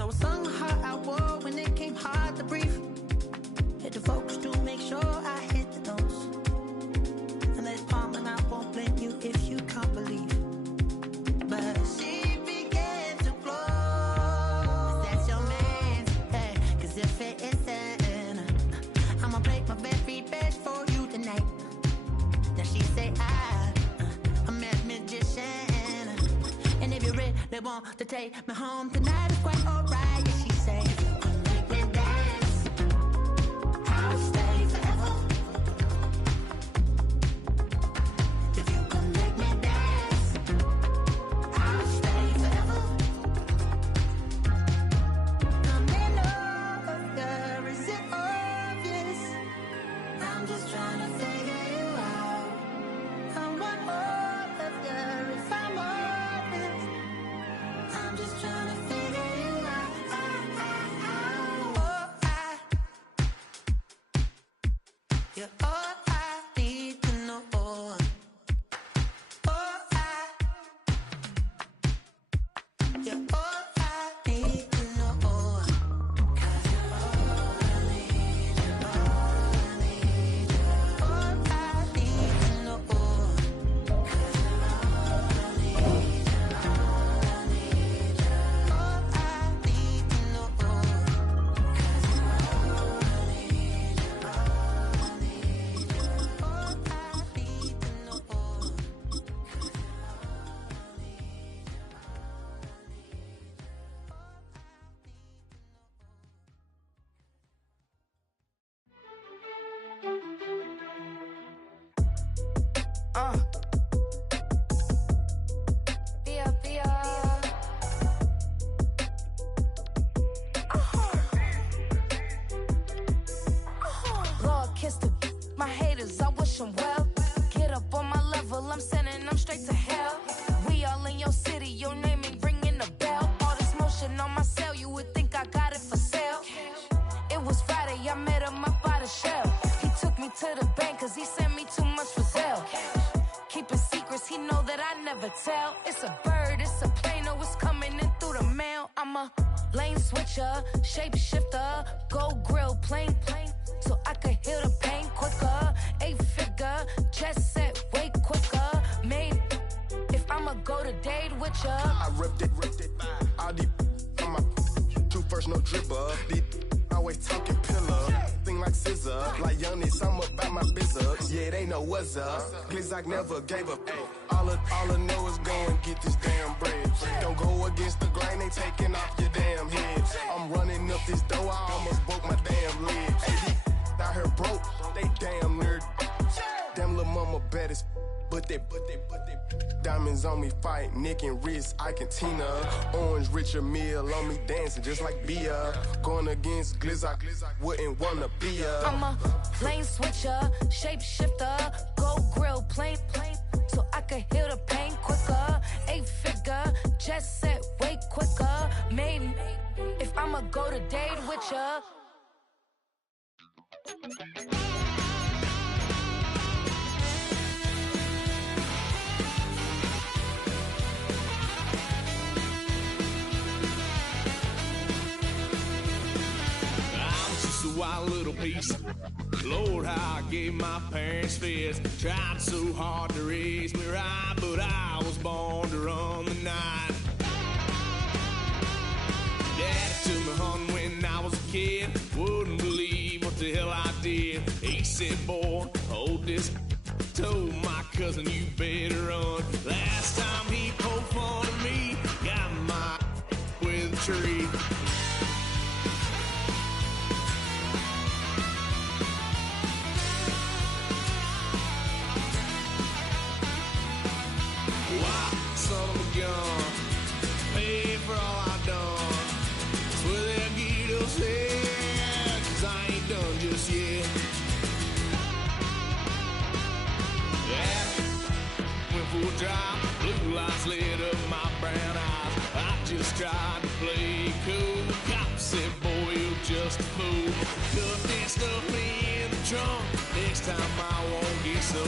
So I sung a heart I wore when it came hard to breathe. Hit the focus to make sure I hit the notes. And let it palm and I won't blame you if you can't believe. But she began to flow. That's your man, hey, cause if it isn't, I'ma break my very best for you tonight. Now she say I'm a magician. And if you're ready, they want to take me home tonight, it's quite alright. Yeah, she say, make me dance, I'll stay forever. If you can make me dance, I'll stay forever. I'm in love, girl, is it obvious? I'm just trying to figure you out. I want all of you if I'm honest. I'm just trying to figure you out. You're all I need to know. You're all I need to know. 'Cause you're all I need, you're all I need, you're all I need to know. 'Cause you're all I need, you're all I need, you're all I need to know. 'Cause you're all I need, you're all I need, you're all I need to know. 'Cause you're all I need, you're all I need, you're all I need, you're all I need to know. Lord, kiss the my haters, I wish them well. Get up on my level, I'm sending them straight to hell. We all in your city, your name ain't ringing the bell. All this motion on my cell, you would think I got it for sale. It was Friday, I met him up by the shell. He took me to the bank, cause he sent me too much for sale. Keeping secrets, he know that I never tell. It's a bird, it's a plane, oh, it's coming in through the mail. I'm a lane switcher, shapeshifter, go grill, plane, so I could heal the pain quicker. 8-figure, chest set way quicker. Made if I'ma go to date with ya. I ripped it. All these on my two first, no dripper. These always talking pillar. Thing like scissor. Like youngest, I'm about my business. Yeah, they know what's up. Glizzock never gave up. All I know is go and get this damn bread. Don't go against the grain, they taking off your damn head. I'm running up this door, I almost broke my damn leg. Hey, these out here broke, they damn nerd. Damn lil' mama bad as but they diamonds on me fight, neck and wrist, I can Tina. Orange Richard Mill on me dancing just like Bia. Going against Glizzock, wouldn't wanna be ya. I'm a lane switcher, shapeshifter, go grill, plane, so I could heal the pain quicker. 8-figure, chest set way quicker. Made if I'ma go to date with ya. A wild little piece. Lord, how I gave my parents fits. Tried so hard to raise me right, but I was born to run the night. Daddy took me hunting when I was a kid. Wouldn't believe what the hell I did. He said, boy, hold this. Told my cousin, you better run. Last time he poked fun at me, got my with a tree. Son of a gun, pay for all I done. Swear they'll get us here, 'cause I ain't done just yet. Yeah, went for a drive, blue lights lit up my brown eyes. I just tried to play cool. Cop said, boy, you're just a fool. Cuffed and stuffed me in the trunk. Next time I won't get so.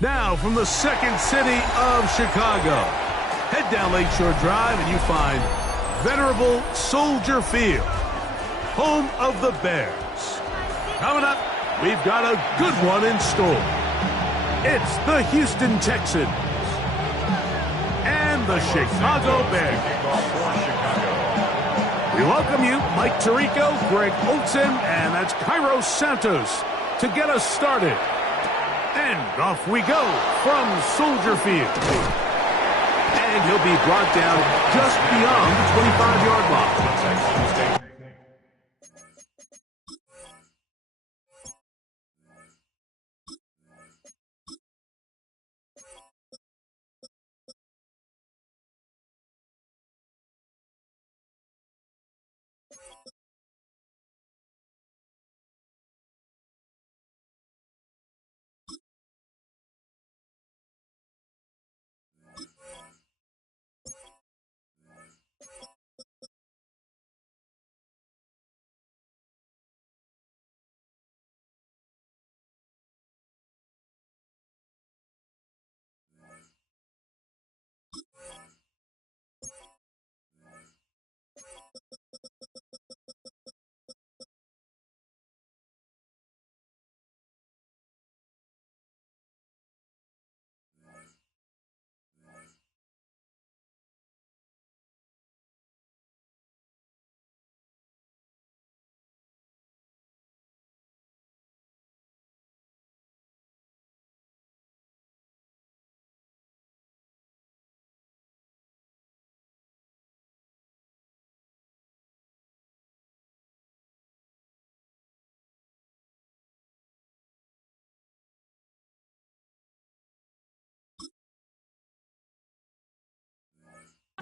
Now, from the second city of Chicago, head down Lakeshore Drive and you find venerable Soldier Field, home of the Bears. Coming up, we've got a good one in store. It's the Houston Texans and the Chicago Bears. We welcome you, Mike Tirico, Greg Olsen, and that's Cairo Santos to get us started. And off we go from Soldier Field. And he'll be brought down just beyond the 25-yard line.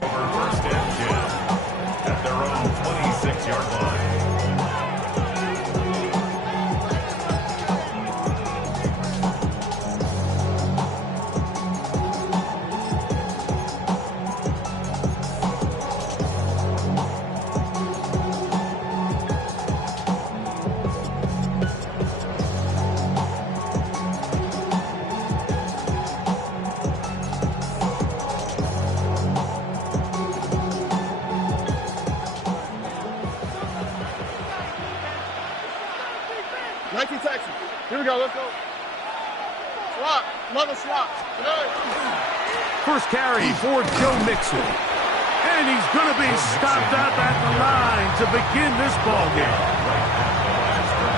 First and 10 at their own 26-yard line. Here we go, let's go. Swap, another swap. First carry for Joe Mixon. And he's going to be stopped up at the line to begin this ball game.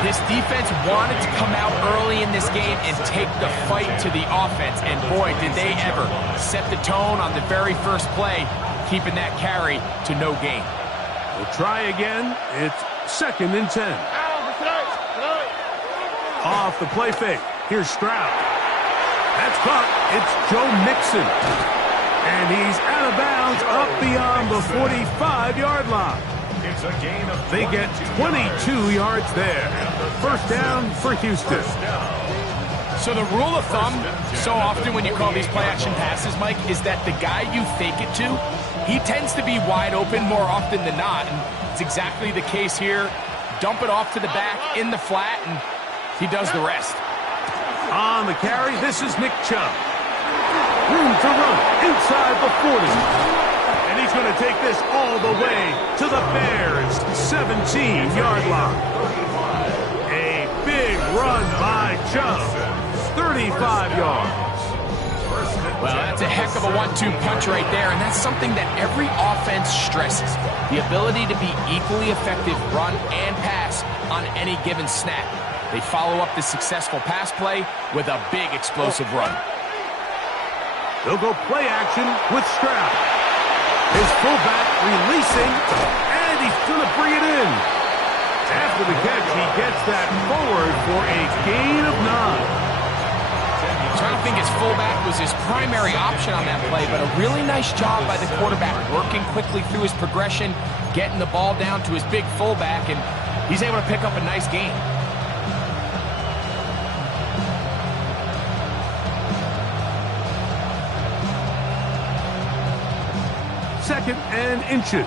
This defense wanted to come out early in this game and take the fight to the offense. And boy, did they ever set the tone on the very first play, keeping that carry to no gain. We'll try again. It's 2nd and 10. Off the play fake. Here's Stroud. That's caught. It's Joe Mixon. And he's out of bounds up beyond the 45-yard line. It's a gain of they get 22 yards there. First down for Houston. So the rule of thumb, so often when you call these play-action passes, Mike, is that the guy you fake it to, he tends to be wide open more often than not. And it's exactly the case here. Dump it off to the back in the flat, and he does the rest. On the carry, this is Nick Chubb. Room to run inside the 40. And he's going to take this all the way to the Bears' 17-yard line. A big run by Chubb. 35 yards. Well, that's a heck of a 1-2 punch right there, and that's something that every offense stresses. The ability to be equally effective run and pass on any given snap. They follow up the successful pass play with a big explosive run. They'll go play action with Stroud. His fullback releasing, and he's going to bring it in. After the catch, he gets that forward for a gain of 9. So I don't think his fullback was his primary option on that play, but a really nice job by the quarterback working quickly through his progression, getting the ball down to his big fullback, and he's able to pick up a nice gain. Second and inches.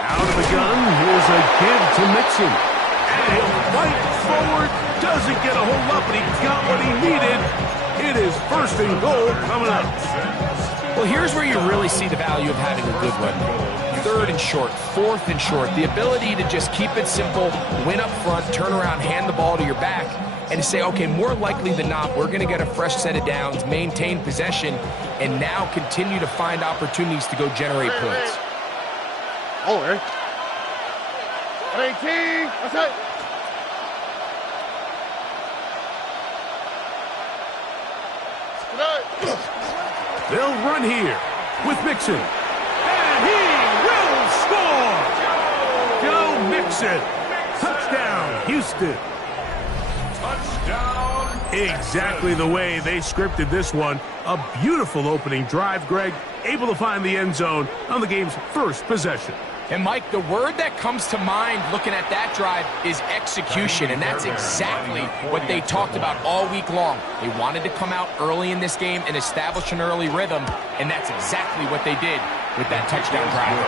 Out of the gun. Here's a give to Mixon. And he'll fight forward. Doesn't get a whole lot, but he got what he needed. It is 1st and goal coming up. Well, here's where you really see the value of having a good run. 3rd and short, 4th and short. The ability to just keep it simple, win up front, turn around, hand the ball to your back, and to say, okay, more likely than not, we're going to get a fresh set of downs, maintain possession, and now continue to find opportunities to go generate points. Oh, hey. 18. That's it. They'll run here with Mixon. And he will score! Joe Mixon. Touchdown, Houston. Touchdown. Exactly the way they scripted this one. A beautiful opening drive, Greg. Able to find the end zone on the game's first possession. And, Mike, the word that comes to mind looking at that drive is execution, and that's exactly what they talked about all week long. They wanted to come out early in this game and establish an early rhythm, and that's exactly what they did with that touchdown drive.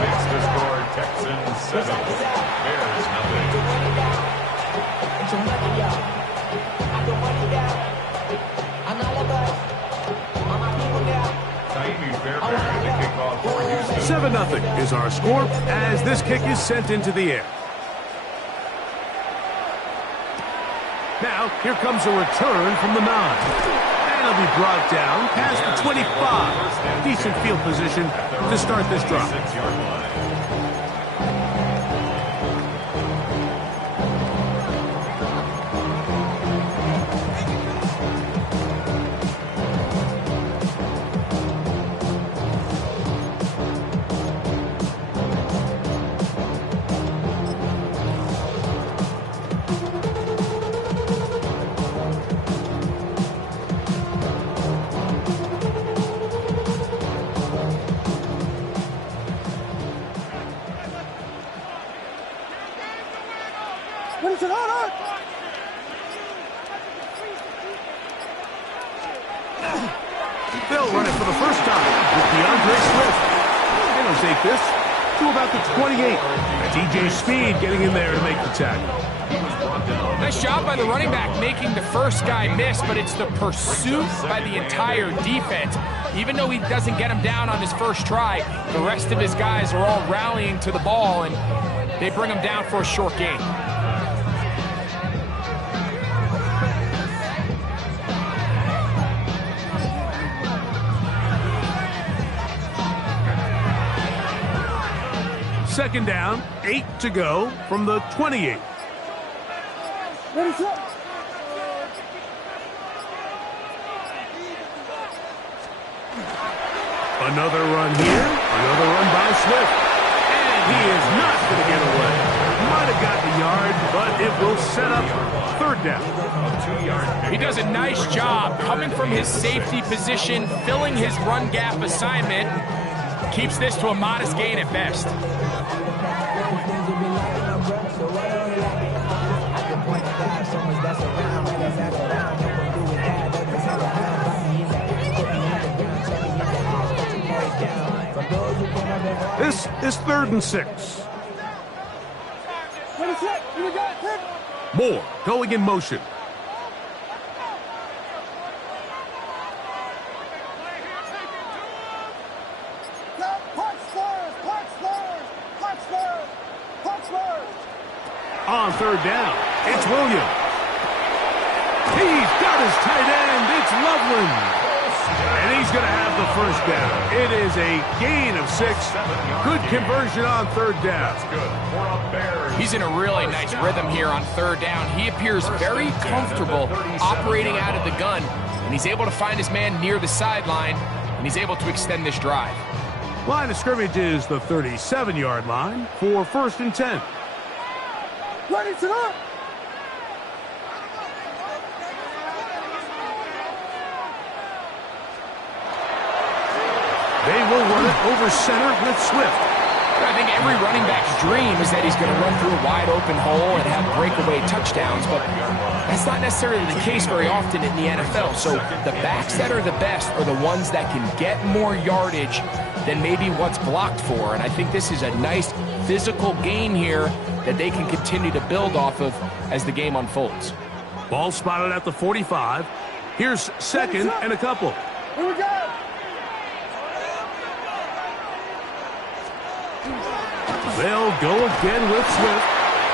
Makes the score Texans 7, Bears nothing. Taimi Fairbairn, the kickoff for Houston. 7-0 is our score as this kick is sent into the air. Now, here comes a return from the 9. And it'll be brought down past the 25. Decent field position to start this drive. 6-yard line. They'll run it for the first time with DeAndre Swift. And he'll take this to about the 28. DJ Speed getting in there to make the tackle. Nice job by the running back making the first guy miss, but it's the pursuit by the entire defense. Even though he doesn't get him down on his first try, the rest of his guys are all rallying to the ball, and they bring him down for a short gain. Second down, 8 to go from the 28. Another run here, another run by Swift. And he is not going to get away. Might have got the yard, but it will set up 3rd down. He does a nice job coming from his safety position, filling his run gap assignment, keeps this to a modest gain at best. This is 3rd and 6. Moore going in motion. On 3rd down, it's Williams. He's got his tight end. It's Loveland. And he's going to have the first down. It is a gain of 6. Good conversion on 3rd down. He's in a really nice rhythm here on 3rd down. He appears very comfortable operating out of the gun, and he's able to find his man near the sideline, and he's able to extend this drive. Line of scrimmage is the 37-yard line for 1st and 10. Ready to go. They will run it over center with Swift. I think every running back's dream is that he's going to run through a wide open hole and have breakaway touchdowns, but that's not necessarily the case very often in the NFL. So the backs that are the best are the ones that can get more yardage than maybe what's blocked for. And I think this is a nice physical gain here that they can continue to build off of as the game unfolds. Ball spotted at the 45. Here's second and a couple. Here we go. They'll go again with Swift,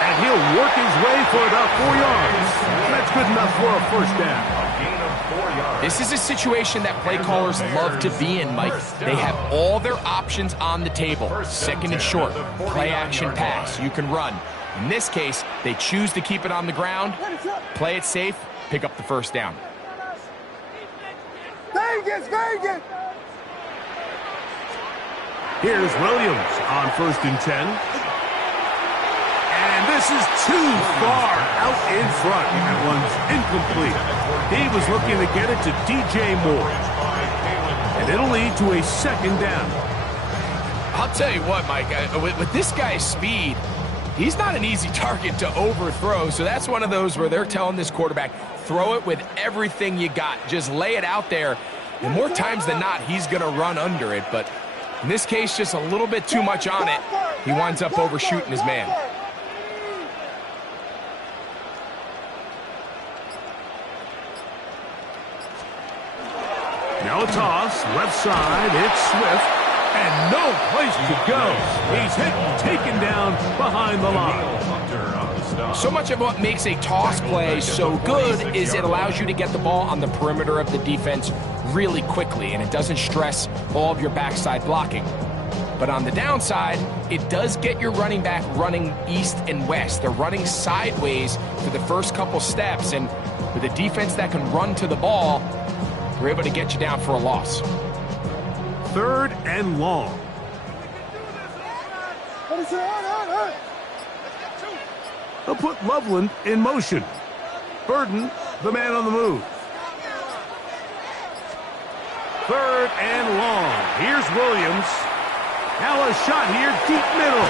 and he'll work his way for about 4 yards. That's good enough for a first down. A gain of 4 yards. This is a situation that play callers love to be in, Mike. They have all their options on the table. Second and short, play action pass. You can run. In this case, they choose to keep it on the ground, play it safe, pick up the first down. Vegas, Vegas. Here's Williams on 1st and 10. And this is too far out in front. That one's incomplete. He was looking to get it to DJ Moore. And it'll lead to a second down. I'll tell you what, Mike, with this guy's speed, he's not an easy target to overthrow. So that's one of those where they're telling this quarterback, throw it with everything you got. Just lay it out there. And more times than not, he's going to run under it. But in this case, just a little bit too much on it. He winds up overshooting his man. Now a toss, left side, it's Swift, and no place to go. He's hit and taken down behind the line. So much of what makes a toss play so good is it allows you to get the ball on the perimeter of the defense really quickly, and it doesn't stress all of your backside blocking. But on the downside, it does get your running back running east and west. They're running sideways for the first couple steps, and with a defense that can run to the ball, they're able to get you down for a loss. 3rd and long. They'll put Loveland in motion. Burden, the man on the move. 3rd and long. Here's Williams. Now a shot here, deep middle.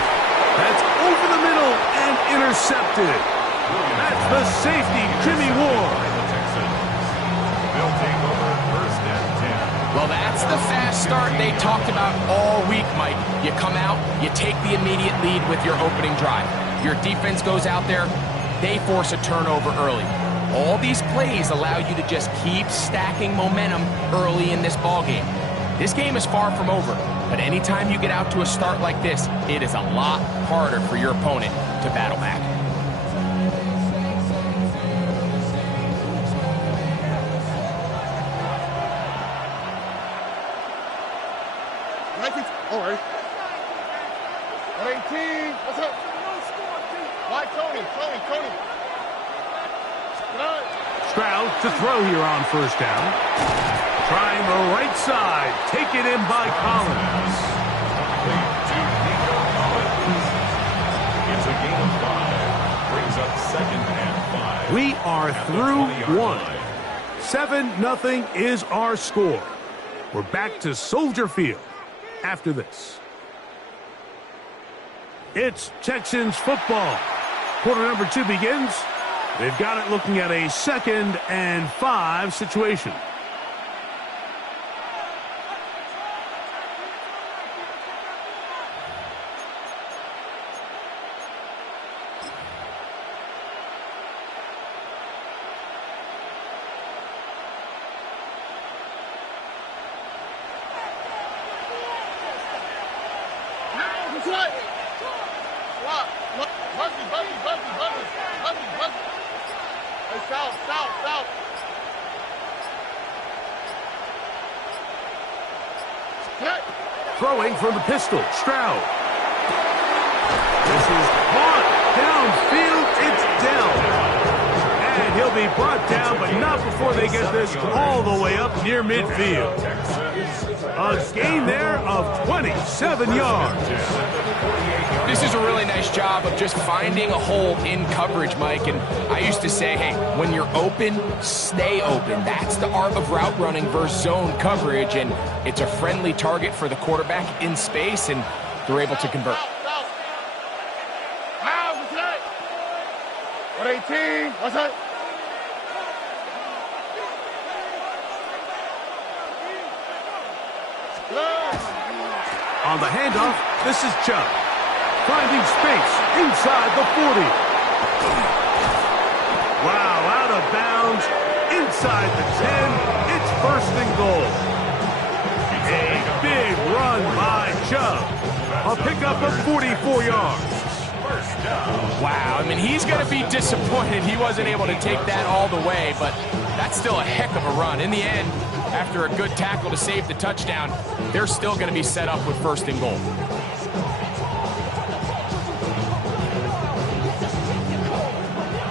That's over the middle and intercepted. That's the safety, Jimmy Ward. They'll take over 1st and 10. Well, that's the fast start they talked about all week, Mike. You come out, you take the immediate lead with your opening drive. Your defense goes out there, they force a turnover early. All these plays allow you to just keep stacking momentum early in this ballgame. This game is far from over, but anytime you get out to a start like this, it is a lot harder for your opponent to battle back. All right. 18. What's up? Why, Tony? Stroud to throw here on 1st down. Trying the right side. Taken in by Collins. It's a gain of 5. Brings up 2nd and 5. We are through 1. 7-0 is our score. We're back to Soldier Field after this. It's Texans football. Quarter number 2 begins. They've got it looking at a 2nd and 5 situation. South. Throwing from the pistol, Stroud. This is caught downfield. It's Dell. And he'll be brought down, but not before they get this all the way up near midfield. A gain there of 27 yards. This is a really nice job of just finding a hole in coverage, Mike. And I used to say, hey, when you're open, stay open. That's the art of route running versus zone coverage. And it's a friendly target for the quarterback in space, and they're able to convert. 18. What's up? On the handoff, this is Chubb. Finding space inside the 40. Wow, out of bounds. Inside the 10. It's first and goal. A big run by Chubb. A pickup of 44 yards. Wow, I mean, he's going to be disappointed he wasn't able to take that all the way, but that's still a heck of a run. In the end, after a good tackle to save the touchdown, they're still going to be set up with first and goal.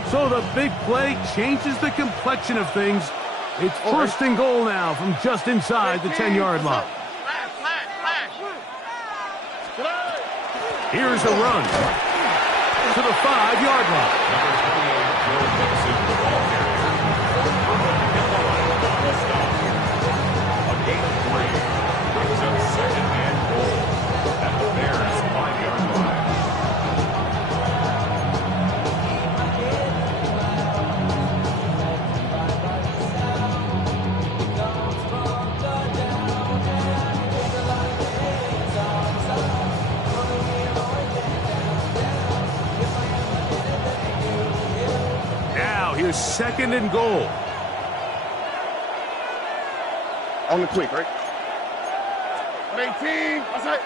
So the big play changes the complexion of things. It's first and goal now from just inside the 10-yard line. Here's a run to the 5-yard line. A gain of 3 brings up second and goal at the Bears' 5-yard line. Here's second and goal. On the quick, right? 18. That's it.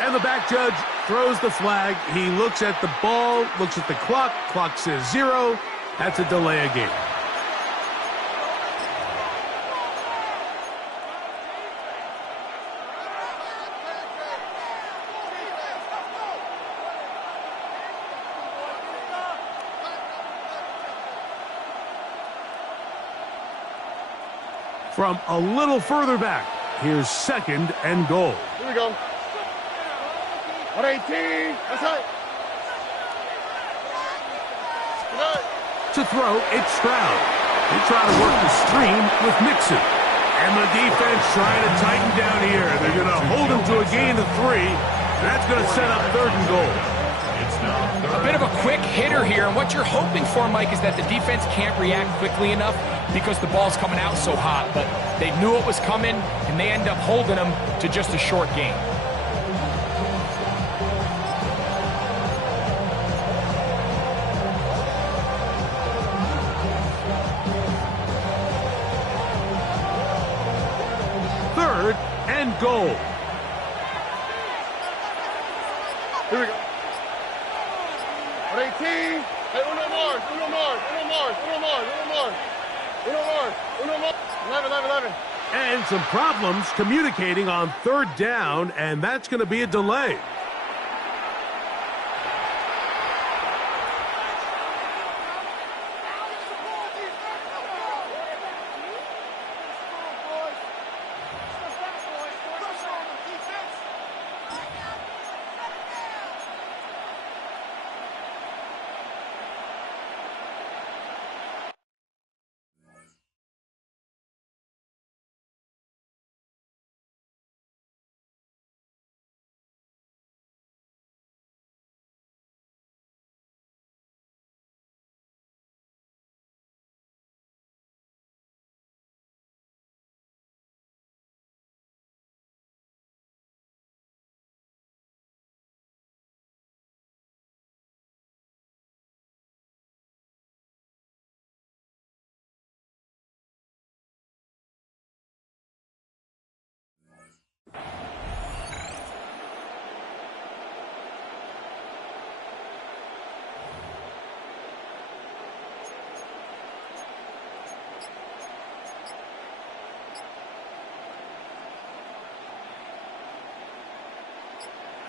And the back judge throws the flag. He looks at the ball, looks at the clock. Clock says 0. That's a delay of game. From a little further back, here's second and goal. Here we go. 118. That's it. To throw, it's Stroud. They try to work the screen with Mixon. And the defense trying to tighten down here. They're going to hold him to a gain of 3. And that's going to set up third and goal. A bit of a quick hitter here, and what you're hoping for, Mike, is that the defense can't react quickly enough because the ball's coming out so hot, but they knew it was coming, and they end up holding them to just a short gain. Third and goal. Here we go. 118. Hey, uno more. 11. And some problems communicating on third down, and that's going to be a delay.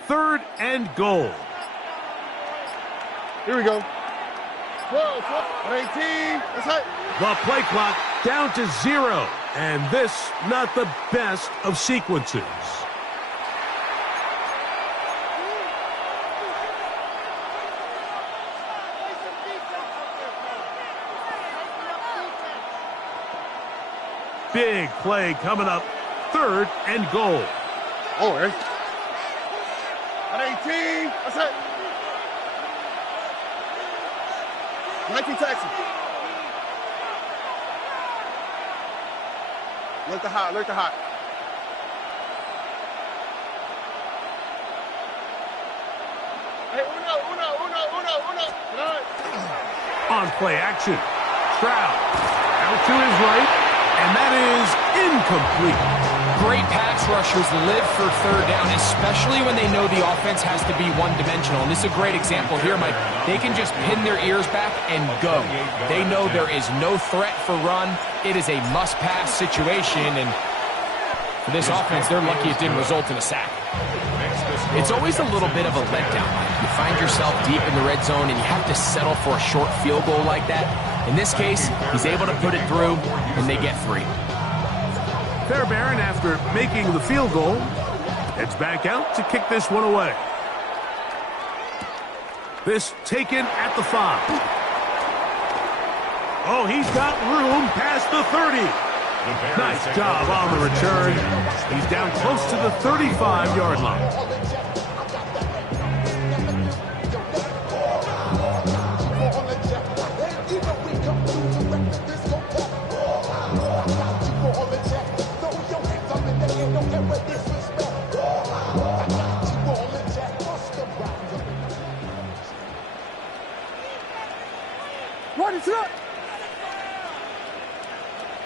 Third and goal. Here we go. 12, 18. That's it. The play clock down to 0. And this, not the best of sequences. Big play coming up. Third and goal. Oh, right. 18. 19. That's it. 19 Texas. Look the hot, look the hot. Hey, uno. On play action. Stroud out to his right, and that is incomplete. Great pass rushers live for third down, especially when they know the offense has to be one-dimensional. And this is a great example here, Mike. They can just pin their ears back and go. They know there is no threat for run. It is a must-pass situation, and for this offense, they're lucky it didn't result in a sack. It's always a little bit of a letdown, Mike. You find yourself deep in the red zone, and you have to settle for a short field goal like that. In this case, he's able to put it through, and they get 3. Fairbairn, after making the field goal, heads back out to kick this one away. This taken at the 5. Oh, he's got room past the 30. Nice job on the return. He's down close to the 35-yard line.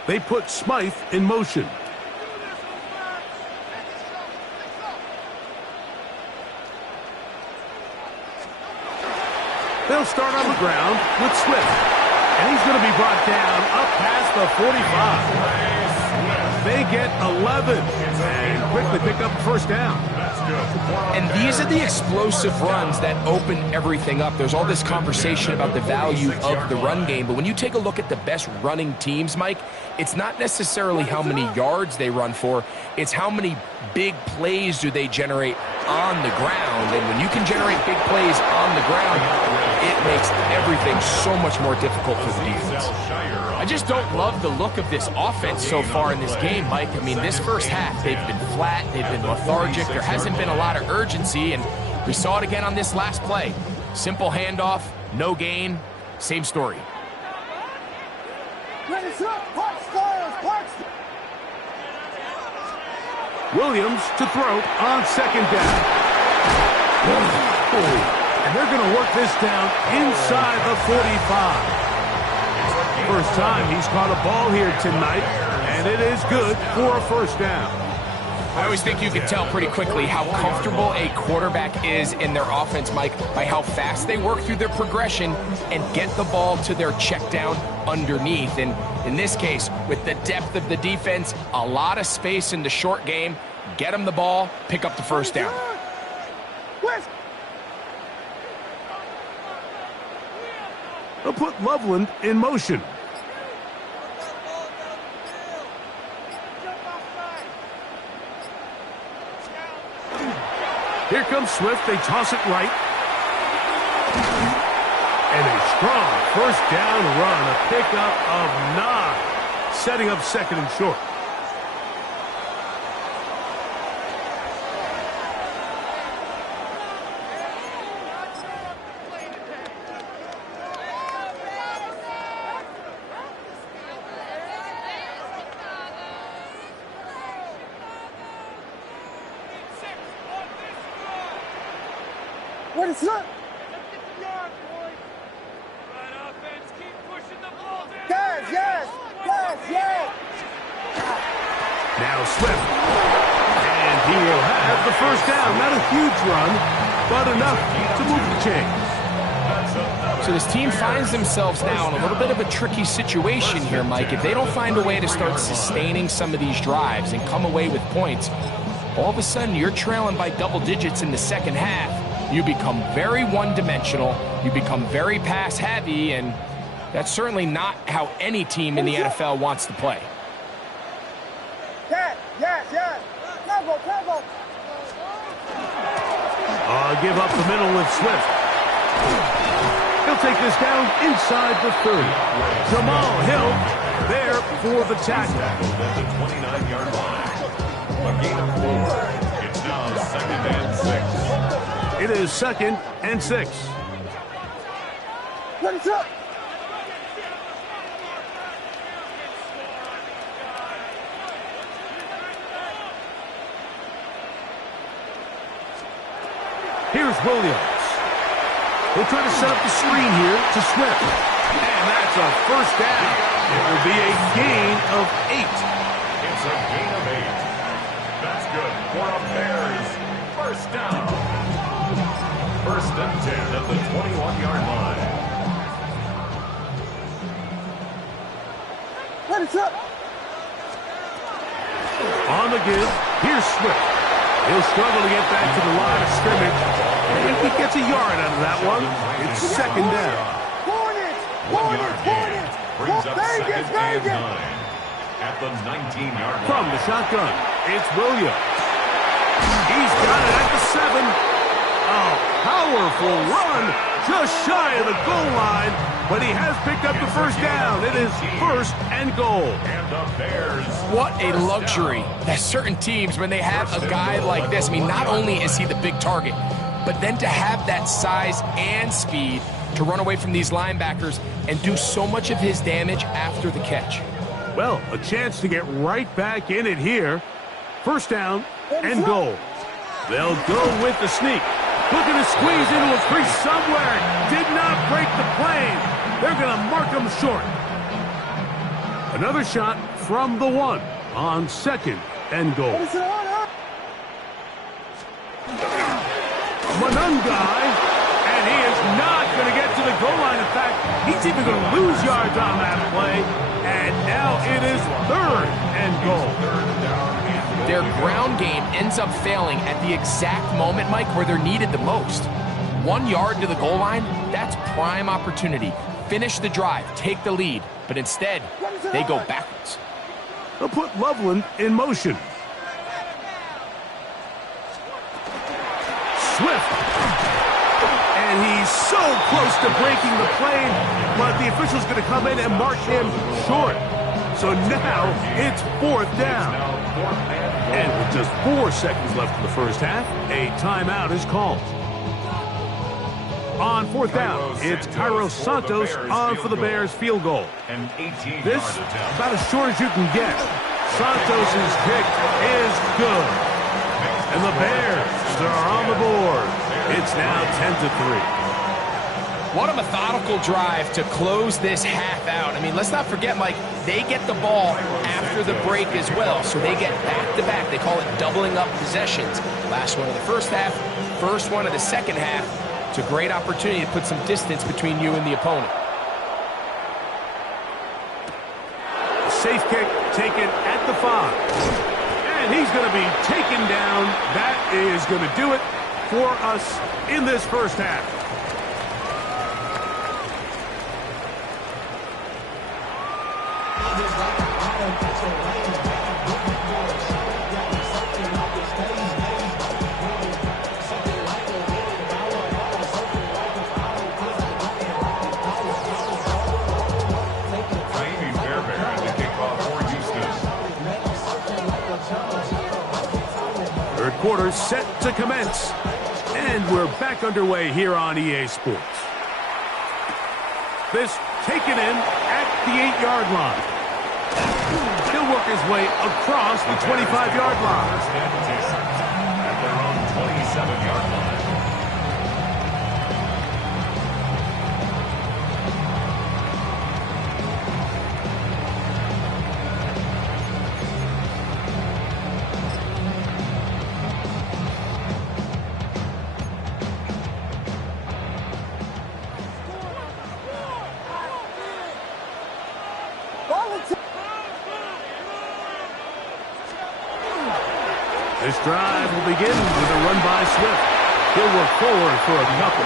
They put Smythe in motion. They'll start on the ground with Swift. And he's going to be brought down up past the 45. They get 11 and quickly pick up first down. And these are the explosive runs that open everything up. There's all this conversation about the value of the run game, but when you take a look at the best running teams, Mike, it's not necessarily how many yards they run for, it's how many big plays do they generate on the ground. And when you can generate big plays on the ground, it makes everything so much more difficult for the defense. I just don't love the look of this offense so far in this game, Mike. I mean, this first half, they've been flat, they've been lethargic, there hasn't been a lot of urgency, and we saw it again on this last play. Simple handoff, no gain, same story. Williams to throw on second down. And they're going to work this down inside the 45. First time he's caught a ball here tonight, and it is good for a first down. I always think you can tell pretty quickly how comfortable a quarterback is in their offense, Mike, by how fast they work through their progression and get the ball to their check down underneath. And in this case, with the depth of the defense, a lot of space in the short game, get them the ball, pick up the first down. They'll put Loveland in motion. Here comes Swift. They toss it right. And a strong first down run. A pickup of 9. Setting up second and short. What is that? Yes. Now Swift. And he will have the first down. Not a huge run, but enough to move the chains. So this team finds themselves now in a little bit of a tricky situation here, Mike. If they don't find a way to start sustaining some of these drives and come away with points, all of a sudden you're trailing by double digits in the second half. You become very one-dimensional, you become very pass-heavy, and that's certainly not how any team in the NFL wants to play. Yes. Travel. Give up the middle with Swift. He'll take this down inside the 30. Jamal Hill there for the tackle. At the 29-yard line. A gain of 4. It's now 2nd and 6. It is 2nd and 6. Ready, set. Here's Williams. He'll try to set up the screen here to Swift. And that's a first down. It will be a gain of 8. It's a gain of 8. That's good for a Bears first down. First and 10 at the 21-yard line. Ready, set. On the give, here's Swift. He'll struggle to get back to the line of scrimmage. And he gets a yard out of that one. It's 2nd down. Hornets! 1 yard gain brings up Vegas, 2nd and Vegas! 9 at the 19-yard line. From the shotgun, it's Williams. He's got it at the 7. A powerful run just shy of the goal line, but he has picked up the first down. It is 1st and goal. And the Bears. What a luxury that certain teams, when they have a guy like this, I mean, not only is he the big target, but then to have that size and speed to run away from these linebackers and do so much of his damage after the catch. Well, a chance to get right back in it here. First down and goal. They'll go with the sneak. Looking to squeeze into a crease somewhere. Did not break the plane. They're going to mark him short. Another shot from the 1 on 2nd and goal. Monungai, and he is not going to get to the goal line. In fact, he's even going to lose yards on that play. And now it is 3rd and goal. Their ground game ends up failing at the exact moment, Mike, where they're needed the most. 1 yard to the goal line, that's prime opportunity. Finish the drive, take the lead, but instead, they go backwards. They'll put Loveland in motion. Swift. And he's so close to breaking the plane, but the official's going to come in and mark him short. So now it's 4th down. And with just 4 seconds left in the first half, a timeout is called. On 4th down, it's Cairo Santos on for the Bears field goal. This, about as short as you can get. Santos' kick is good. And the Bears are on the board. It's now 10-3. What a methodical drive to close this half out. I mean, let's not forget, Mike, they get the ball after the break as well, so they get back-to-back. They call it doubling up possessions. Last one of the first half, first one of the second half. It's a great opportunity to put some distance between you and the opponent. Safe kick taken at the 5. And he's going to be taken down. That is going to do it for us in this first half. Third quarter set to commence. And we're back underway here on EA Sports. This taken in at the 8-yard line. He'll work his way across the 25-yard line. At their own 27-yard line. This drive will begin with a run by Swift. He'll work forward for a couple.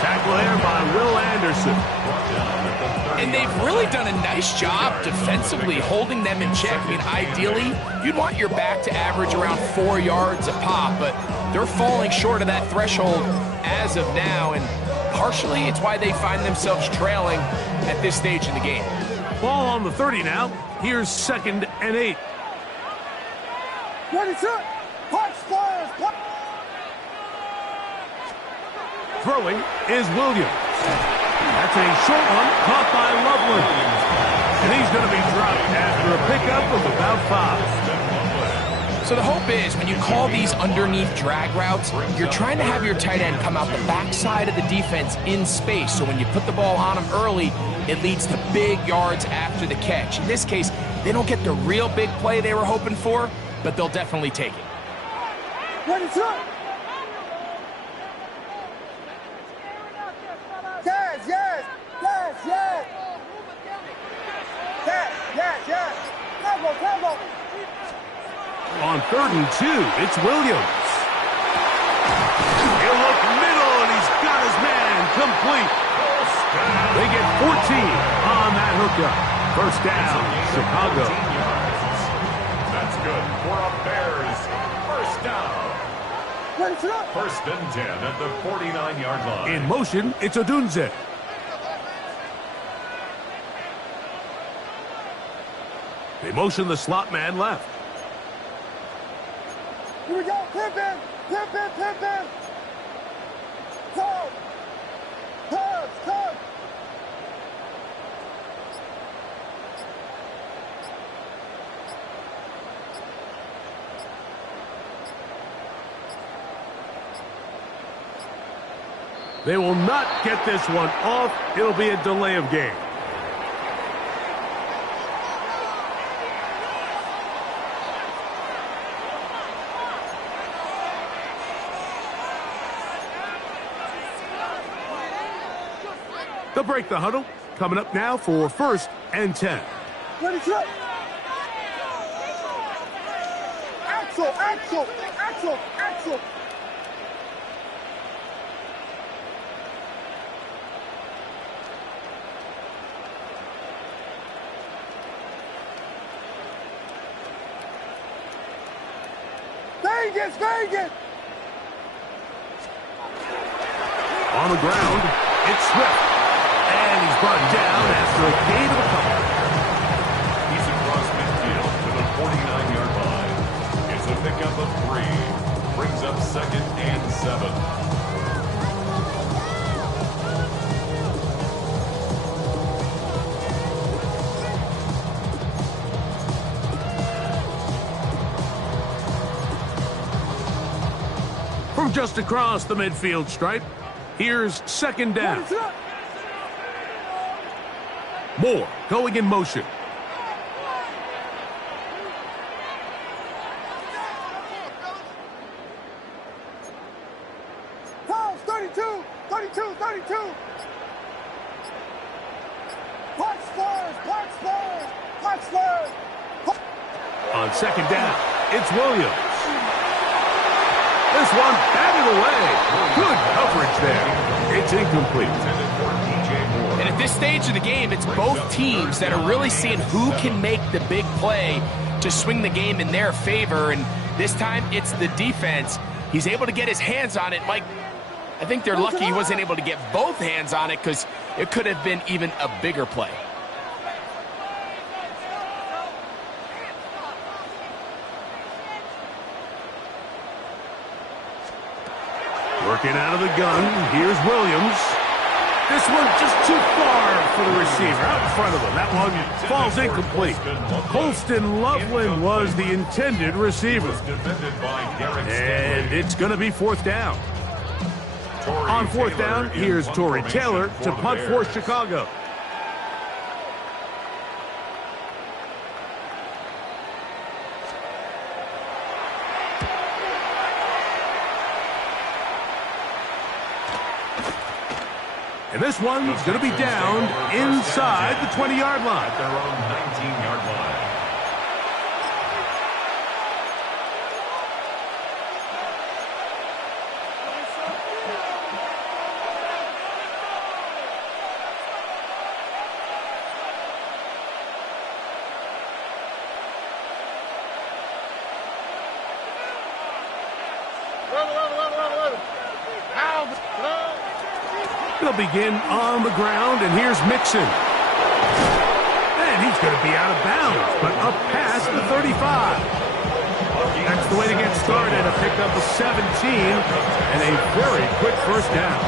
Tackle there by Will Anderson. And they've really done a nice job defensively holding them in check. I mean, ideally, you'd want your back to average around 4 yards a pop, but they're falling short of that threshold as of now, and partially it's why they find themselves trailing at this stage in the game. Ball on the 30 now. Here's 2nd and 8. Ready, set. Punch, fires. Throwing is Williams. That's a short one caught by Loveland. And he's going to be dropped after a pickup of about 5. So the hope is when you call these underneath drag routes, you're trying to have your tight end come out the backside of the defense in space. So when you put the ball on him early, it leads to big yards after the catch. In this case, they don't get the real big play they were hoping for, but they'll definitely take it. Ready, shot! Yes, yes, yes, yes! Yes, yes, yes! Tempo! On 3rd and 2, it's Williams. He'll look middle, and he's got his man complete. They get 14 on that hookup. First down, Chicago. That's good for a Bears first down. First and 10 at the 49-yard line. In motion, it's Odunze. They motion the slot man left. Here we go, Pippin! Come! They will not get this one off. It'll be a delay of game. They'll break the huddle. Coming up now for 1st and 10. Ready, shot! Axel! Vegas! On the ground, it's Swift. And he's brought down after a gain of a couple. He's across midfield to the 49-yard line. It's a pickup of 3. Brings up 2nd and 7. From just across the midfield stripe, here's 2nd down. Moore going in motion. Pounds, 32! Punch Spurs! On 2nd down, it's Williams. This one batted away. Good coverage there. It's incomplete. And at this stage of the game, it's both teams that are really seeing who can make the big play to swing the game in their favor. And this time, it's the defense. He's able to get his hands on it. Mike, I think they're lucky he wasn't able to get both hands on it because it could have been even a bigger play. Working out of the gun, here's Williams. This one just too far for the receiver, out in front of him. That one falls incomplete. Colston Loveland was the intended receiver. And it's going to be 4th down. On 4th down, here's Torrey Taylor to punt for Chicago. And this one's going to be down inside the 20-yard line. At their own 19-yard line. They'll begin on the ground, and here's Mixon. And he's going to be out of bounds, but up past the 35. That's the way to get started, a pickup of 17, and a very quick first down.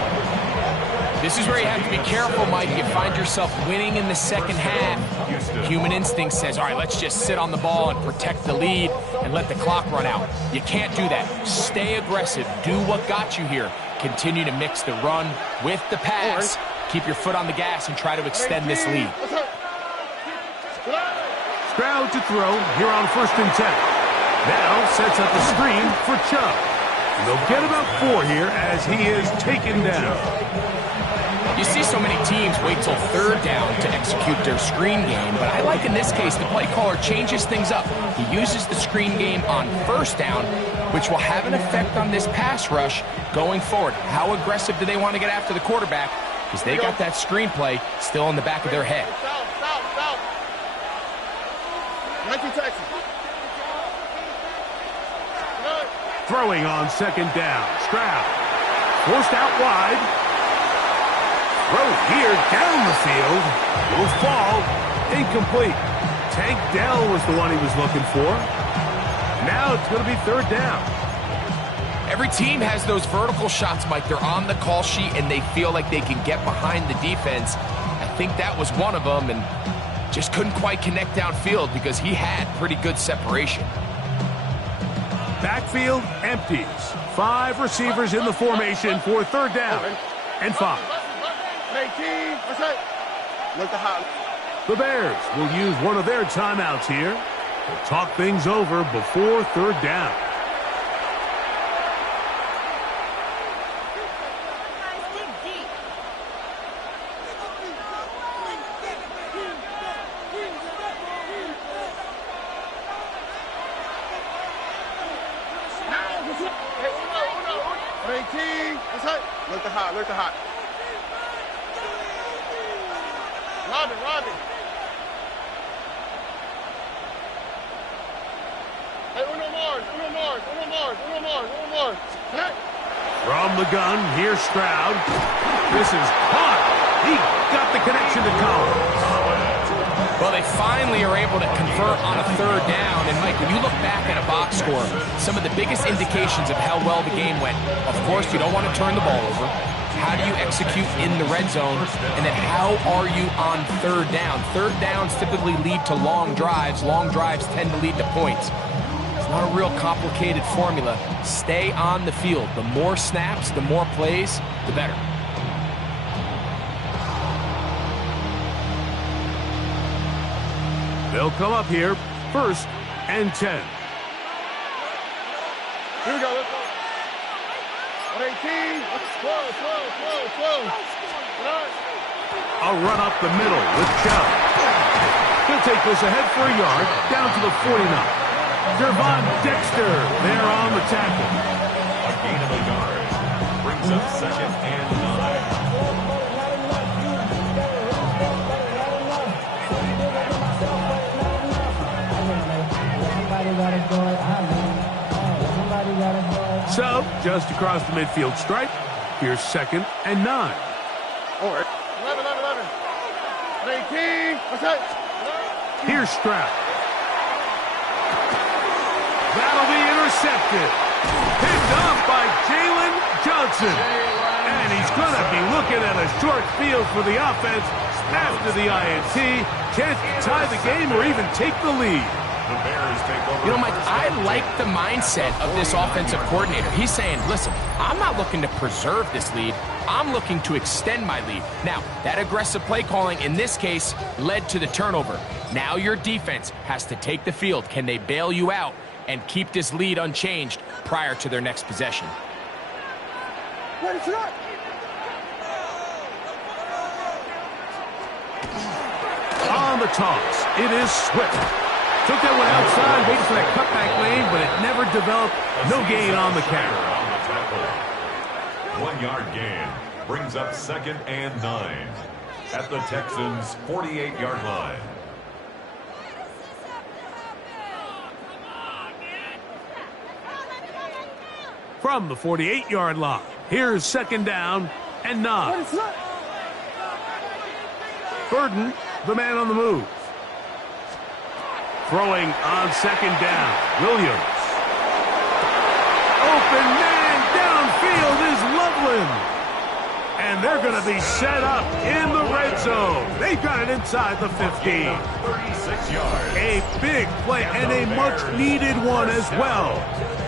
This is where you have to be careful, Mike. You find yourself winning in the second half. Human instinct says, all right, let's just sit on the ball and protect the lead and let the clock run out. You can't do that. Stay aggressive. Do what got you here. Continue to mix the run with the pass. Keep your foot on the gas and try to extend this lead. Stroud to throw here on 1st and 10. Now sets up the screen for Chubb. They'll get about 4 here as he is taken down. You see so many teams wait till 3rd down to execute their screen game, but I like in this case the play caller changes things up. He uses the screen game on 1st down, which will have an effect on this pass rush going forward. How aggressive do they want to get after the quarterback? Because they got that screen play still in the back of their head. Throwing on 2nd down. Stroud forced out wide. Throw here down the field. Will fall. Incomplete. Tank Dell was the one he was looking for. Now it's going to be 3rd down. Every team has those vertical shots, Mike. They're on the call sheet, and they feel like they can get behind the defense. I think that was one of them, and just couldn't quite connect downfield because he had pretty good separation. Backfield empties. 5 receivers in the formation for 3rd down and 5. The Bears will use one of their timeouts here to talk things over before 3rd down. Look the hot. Robin. Hey, Uno Mars. Hey. From the gun, here's Stroud. This is hot. He got the connection to Collins. Well, they finally are able to convert on a 3rd down. And, Mike, when you look back at a box score, some of the biggest indications of how well the game went, of course, you don't want to turn the ball over. How do you execute in the red zone? And then how are you on 3rd down? 3rd downs typically lead to long drives. Long drives tend to lead to points. It's not a real complicated formula. Stay on the field. The more snaps, the more plays, the better. They'll come up here, 1st and 10. Here we go, let's go. 18, slow. A run up the middle with Chubb. He'll take this ahead for a yard, down to the 49. Gervon Dexter there on the tackle. A gain of a yard. Brings up 2nd and 9. So, just across the midfield stripe, here's 2nd and 9. All right. 11. 18. Here's Stroud. That'll be intercepted. Picked up by Jalen Johnson. And he's going to be looking at a short field for the offense after the INT. Can't tie the game or even take the lead. The Bears take over. You know, Mike, I like the mindset of this offensive coordinator. He's saying, listen, I'm not looking to preserve this lead. I'm looking to extend my lead. Now, that aggressive play calling in this case led to the turnover. Now your defense has to take the field. Can they bail you out and keep this lead unchanged prior to their next possession? On the toss, it is Swift. Took that one outside, waiting for that cutback lane, but it never developed. No gain on the carry. 1 yard gain. Brings up 2nd and 9. At the Texans' 48-yard line. From the 48-yard line, here's 2nd down and 9. Burden, the man on the move. Throwing on 2nd down, Williams. Open man downfield is Loveland. And they're going to be set up in the red zone. They've got it inside the 15. 36 yards. A big play and a much-needed one as well.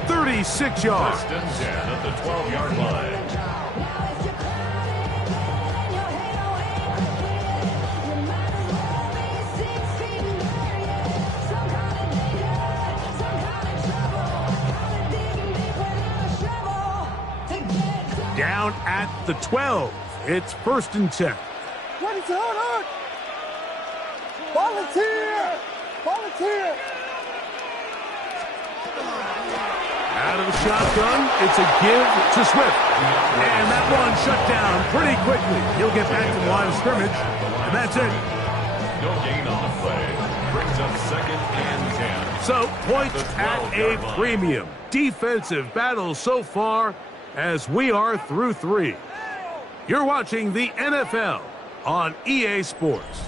36 yards. First and 10 at the 12-yard line. Down at the 12. It's first and 10. Volunteer! Volunteer! Out of the shotgun, it's a give to Swift. And that one shut down pretty quickly. He'll get back to the line of scrimmage, and that's it. No gain on the play. Brings up second and 10. So, points at a premium. Defensive battle so far as we are through 3. You're watching the NFL on EA Sports.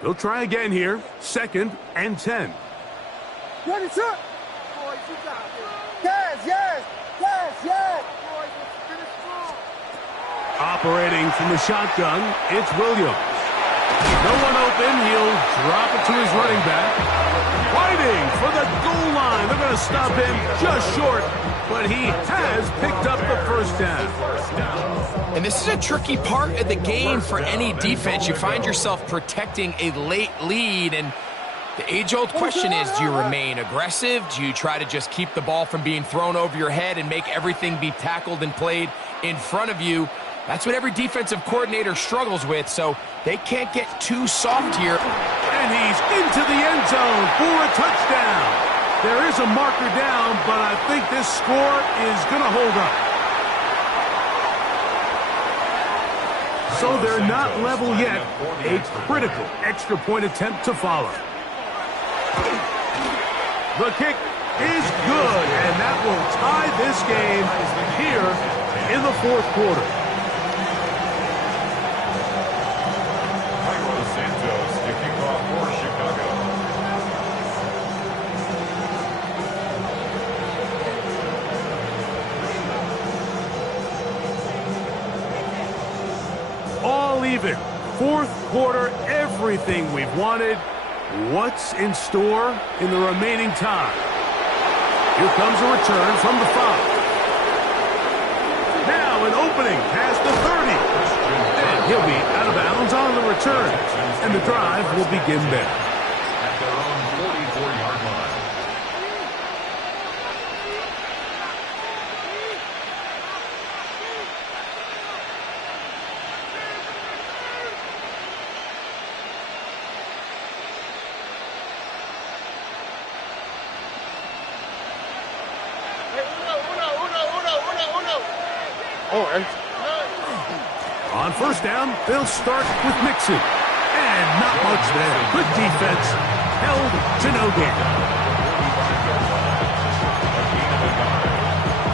They'll try again here. Second and 10. Ready, set! Yes, yes! Yes, yes! Operating from the shotgun, it's Williams. No one open. He'll drop it to his running back. Fighting for the goal line. They're going to stop him just short, but he has picked up the first down. And this is a tricky part of the game for any defense. You find yourself protecting a late lead, and the age-old question is, do you remain aggressive? Do you try to just keep the ball from being thrown over your head and make everything be tackled and played in front of you? That's what every defensive coordinator struggles with, so they can't get too soft here. And he's into the end zone for a touchdown. There is a marker down, but I think this score is going to hold up. So they're not level yet. A critical extra point attempt to follow. The kick is good, and that will tie this game here in the fourth quarter. Cairo Santos to kick off for Chicago. All even. Fourth quarter, everything we've wanted. What's in store in the remaining time? Here comes a return from the 5. Now an opening past the 30. And he'll be out of bounds on the return. And the drive will begin there. At their own 44-yard line. On first down, they'll start with Mixon. And not much there. Good defense. Held to no gain.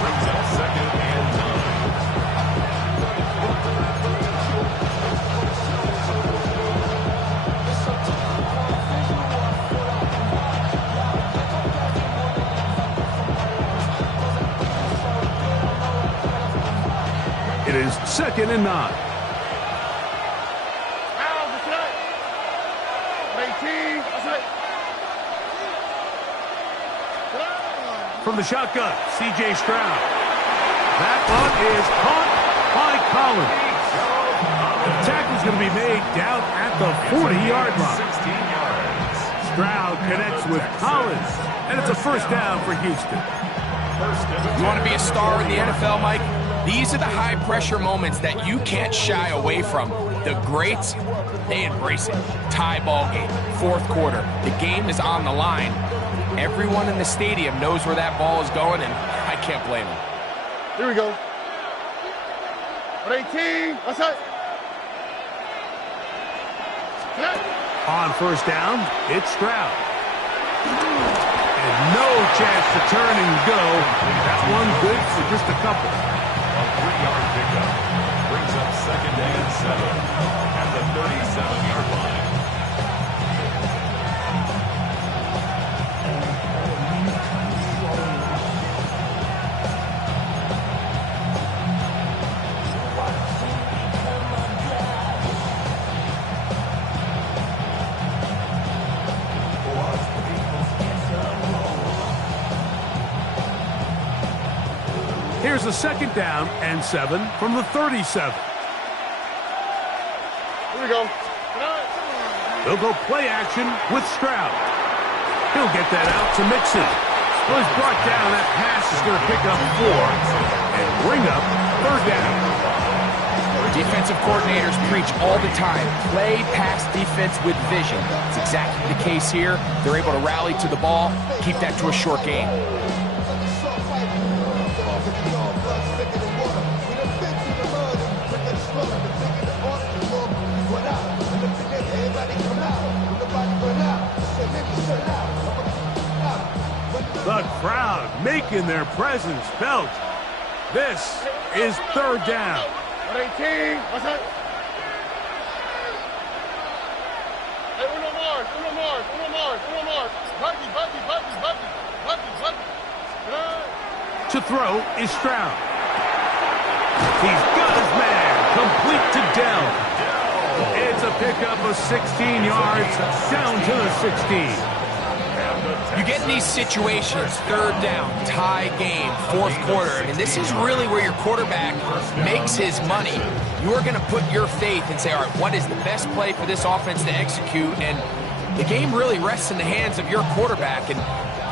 Brings up second and 9. It is second and 9. From the shotgun, C.J. Stroud. That one is caught by Collins. The tackle's going to be made down at the 40-yard line. 16 yards. Stroud connects with Collins, and it's a first down for Houston. You want to be a star in the NFL, Mike? These are the high-pressure moments that you can't shy away from. The greats, they embrace it. Tie ball game, fourth quarter. The game is on the line. Everyone in the stadium knows where that ball is going, and I can't blame them. Here we go. 18. What's that? On first down, it's Stroud. chance to turn and go. That one good for just a couple. A 3-yard pickup brings up 2nd and 7 at the 37-yard line. Here's a 2nd down and 7 from the 37. Here we go. They'll go play action with Stroud. He'll get that out to Mixon. Well, he's brought down. That pass is going to pick up 4 and bring up 3rd down. Defensive coordinators preach all the time, play pass defense with vision. It's exactly the case here. They're able to rally to the ball, keep that to a short game. The crowd making their presence felt. This is 3rd down. 18. What's that? Hey, uno more. Buggy. To throw is Stroud. He's got his man. Complete to Dell. It's a pickup of 16 yards down to the 16. You get in these situations, 3rd down, tie game, 4th quarter. I mean, this is really where your quarterback makes his money. You are going to put your faith and say, all right, what is the best play for this offense to execute? And the game really rests in the hands of your quarterback. And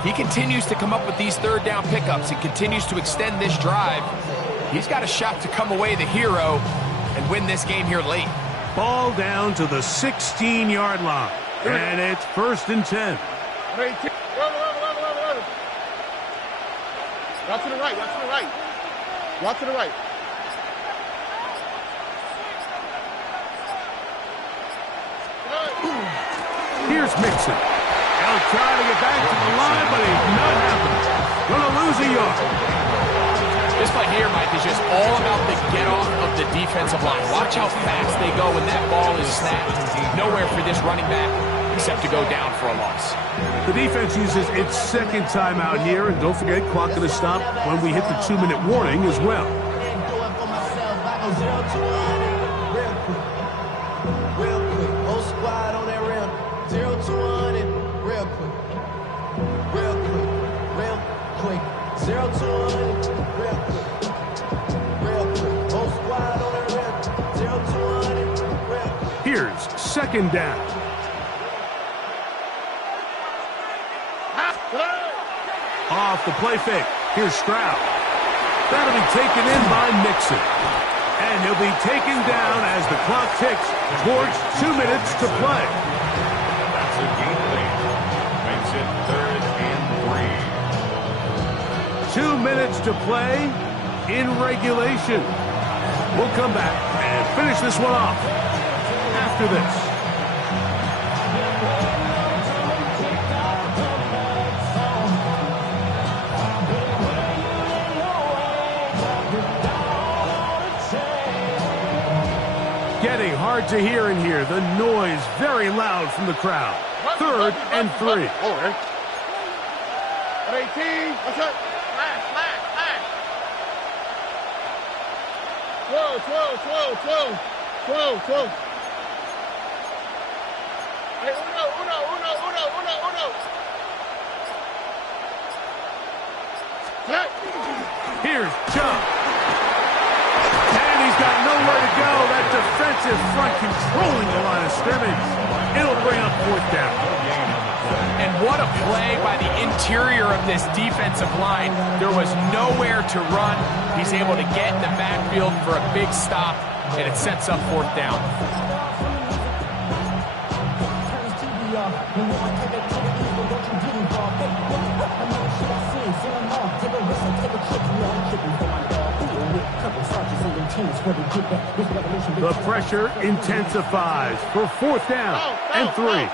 he continues to come up with these 3rd down pickups and continues to extend this drive. He's got a shot to come away the hero and win this game here late. Ball down to the 16-yard line. And it's 1st and 10. Route to the right. Here's Mixon. He'll try to get back to the line, but he's not happening. Gonna lose a yard. This play here, Mike, is just all about the get-off of the defensive line. Watch how fast they go when that ball is snapped. Nowhere for this running back except to go down for a loss. The defense uses its 2nd timeout here, and don't forget, clock going to stop when we hit the 2-minute warning as well. Real quick, whole squad on that rim. 0 to 100, real quick. 0 to 100, real quick. Whole squad on that rim. 0 to 100, real quick. Here's 2nd down. Off the play fake. Here's Stroud. That'll be taken in by Mixon. And he'll be taken down as the clock ticks towards 2 minutes to play. That's a gain late. Makes it 3rd and 3. 2 minutes to play in regulation. We'll come back and finish this one off after this. Getting hard to hear in here. The noise very loud from the crowd. 3rd and 3. Oh, right. 18. What's that? Flash. 12. Hey, uno. Here's Chubb. And he's got nowhere to go. That defensive front controlling the line of scrimmage. It'll bring up 4th down. And what a play by the interior of this defensive line. There was nowhere to run. He's able to get in the backfield for a big stop, and it sets up 4th down. The pressure intensifies for 4th down and 3.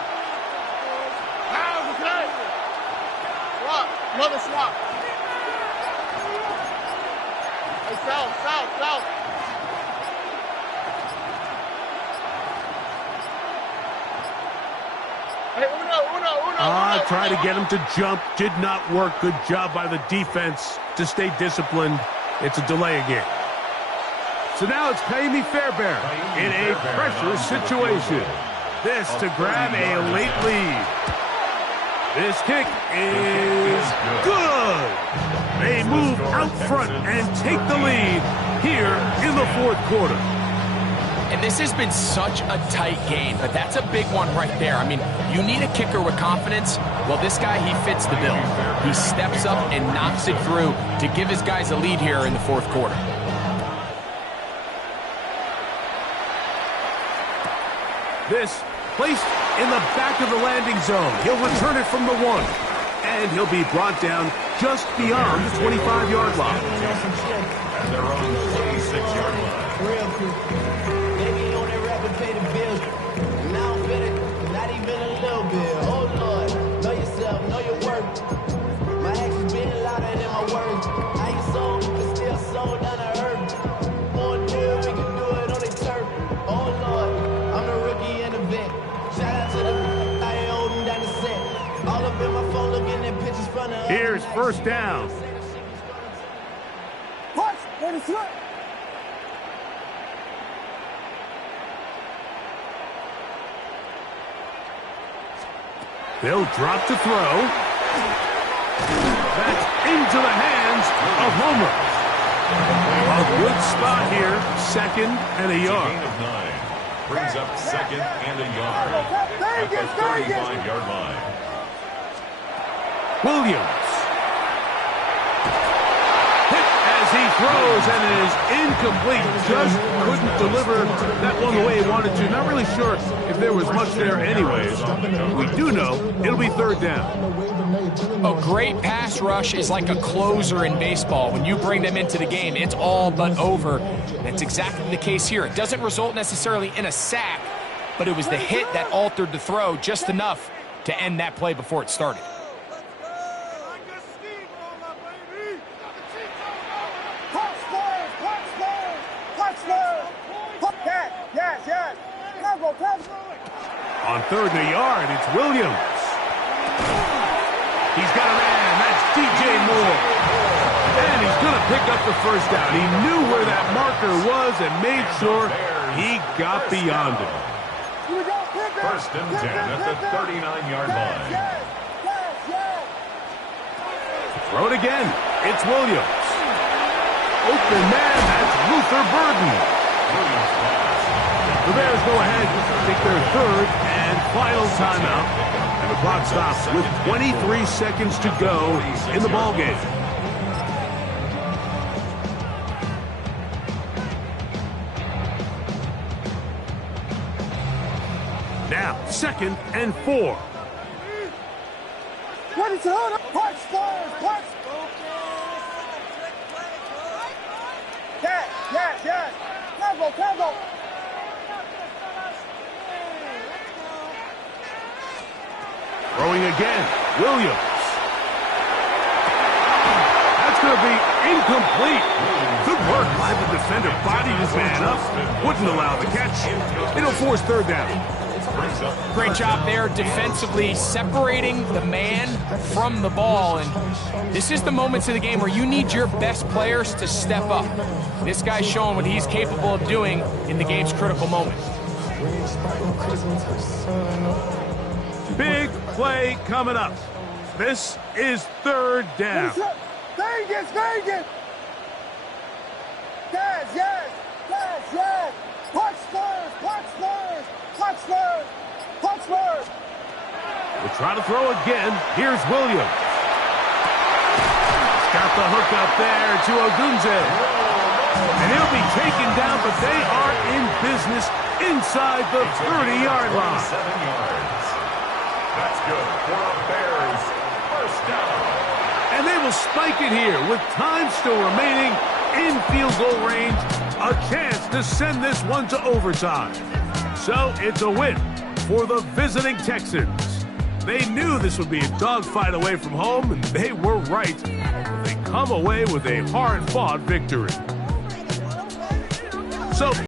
Another swap. Hey, south. Hey, Uno. Try to get him to jump. Did not work. Good job by the defense to stay disciplined. It's a delay again. So now it's Payme Fairbairn in a pressure situation. This to grab a late lead. This kick is good. They move out front and take the lead here in the fourth quarter. And this has been such a tight game, but that's a big one right there. I mean, you need a kicker with confidence. Well, this guy, he fits the bill. He steps up and knocks it through to give his guys a lead here in the fourth quarter. This placed in the back of the landing zone. He'll return it from the 1. And he'll be brought down just beyond the 25-yard line. And they're on the 26-yard line. Real quick. They be on that rap and pay the bills. Now I'm feeling not even a little bit. Oh, Lord. Know yourself. Know your work. My actions being louder than my words. I ain't sold, but still sold down to earth. More deal, we can do it on the turf. Oh, Lord. I'm the rookie and the vet. Shout out to the I ain't holding down the set. All up in my phone looking at pictures from the Here's first down. Push. Ready, slip. They'll drop to throw. That's into the hands of Homer. A good spot here. Second and a yard. Gain of 9. Brings up second and a yard at the 35-yard line. Williams. Hit as he throws and it is incomplete. Just couldn't deliver that one the way he wanted to. Not really sure if there was much there anyways. We do know it'll be third down. A great pass rush is like a closer in baseball. When you bring them into the game, it's all but over. That's exactly the case here. It doesn't result necessarily in a sack, but it was the hit that altered the throw just enough to end that play before it started. On third and a yard, it's Williams. He's got a man. That's DJ Moore. And he's going to pick up the first down. He knew where that marker was and made sure he got beyond it. First and 10 at the 39-yard line. Throw it again. It's Williams. Open man. That's Luther Burden. The Bears go ahead, take their third and final timeout. And the clock stops with 23 seconds to go in the ballgame. Now, second and 4. Ready to hold up. Punch, punch. Yes. Tempo. Throwing again, Williams. That's going to be incomplete. Good work by the defender. Bodied his man up. Wouldn't allow the catch. It'll force third down. Great job there defensively, separating the man from the ball. And this is the moments of the game where you need your best players to step up. This guy's showing what he's capable of doing in the game's critical moments. Big play coming up. This is third down. Vegas. Yes. Punch Spurs. We'll try to throw again. Here's Williams. Got the hook up there to Ogunze. And he'll be taken down, but they are in business inside the 30-yard line. 7 yards. That's good for the Bears. First down. And they will spike it here with time still remaining in field goal range. A chance to send this one to overtime. So it's a win for the visiting Texans. They knew this would be a dogfight away from home, and they were right. They come away with a hard-fought victory. So